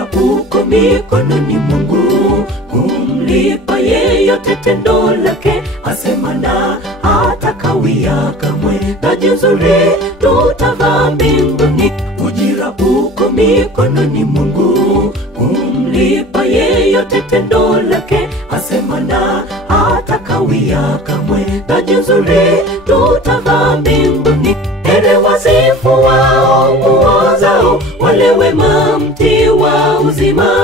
ujira uko mikononi Mungu, kumlipa yeyote tendo lake, asema na hatakawia kamwe. Taji nzuri tutavaa mbinguni, ujira uko mikononi Mungu, kumlipa yeyote tendo lake, asema na hatakawia kamwe. Taji nzuri tutavaa mbinguni, heri wasifu wao nguo zao, wale wema mti wa uzima,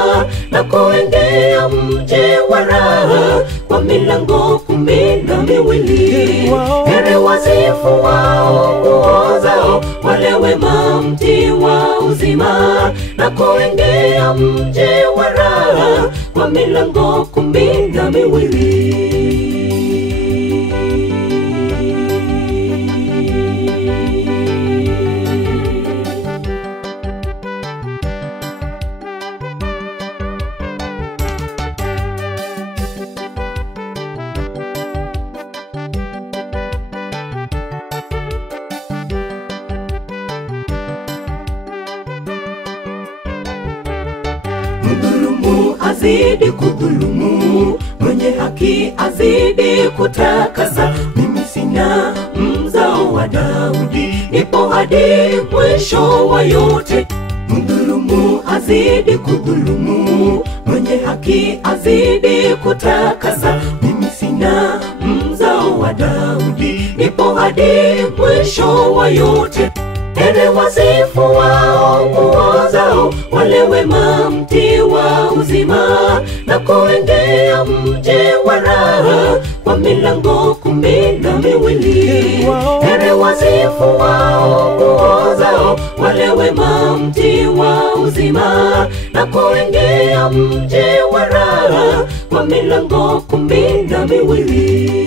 na kuingia mji wa raha kwa milango 12. Heri wasifu wao nguo zao, wale wema mti wa uzima, na kuingia mji wa raha kwa milango 12. Mdhulumu azidi kudhulumu, mwenye haki azidi kutakasa. Mimi sina mzao wa Daudi, nipo hadi mwisho wa yote. Mdhulumu azidi kudhulumu, mwenye haki azidi kutakasa. Mimi sina mzao wa Daudi, nipo hadi mwisho wa yote. Heri wasifu wao nguo zao, wale wema mti wa uzima, na kuingia mji wa raha kwa milango 12. Heri wasifu wao nguo zao, wale wema mti wa uzima, na kuingia mji wa raha kwa milango 12.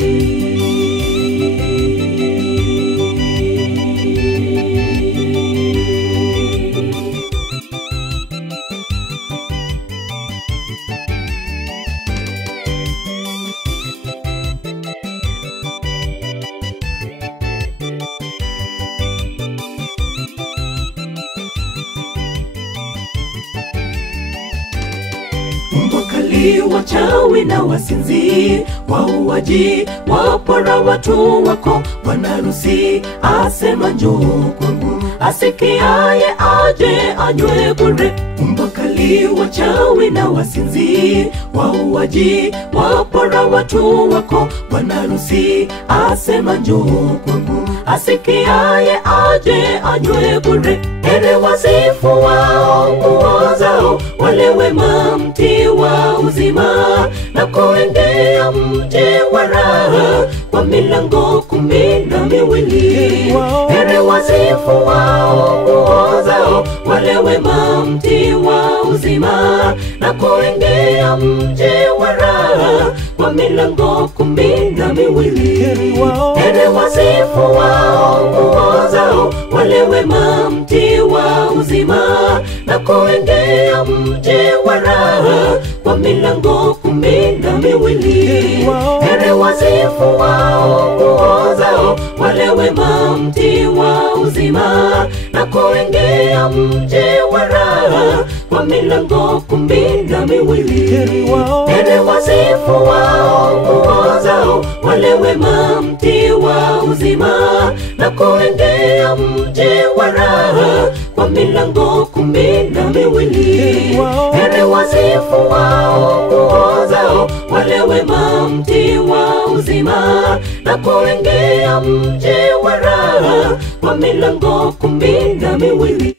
Mbakali, wachawi na wasinzi, wauaji, wapora watu wako. Bwana harusi asema njoo kwangu, asikiaye aje anywe bure. Mbakali, wachawi na wasinzi, wauaji, wapora watu wako. Bwana harusi asema njoo kwangu, asikiaye aje anywe bure. Heri wasifu wao nguo zao, wale wema mti wa uzima, na kuingia mji wa raha kwa milango 12. Heri wasifu wao nguo zao, wale wema mti wa uzima, na kuingia mji wa raha kwa milango 12. Heri wasifu wao nguo zao, wale wema mti wa uzima, na kuingia mji wa raha kwa milango 12. Heri wasifu wao nguo zao, wale wema mti wa uzima, na kuingia mji wa raha kwa milango 12. Heri wasifu wao nguo zao, wale wema mti wa uzima, na kuingia mji wa raha kwa milango 12. Heri wasifu wao nguo zao, wale wema mti wa uzima, na kuingia mji wa raha kwa milango 12.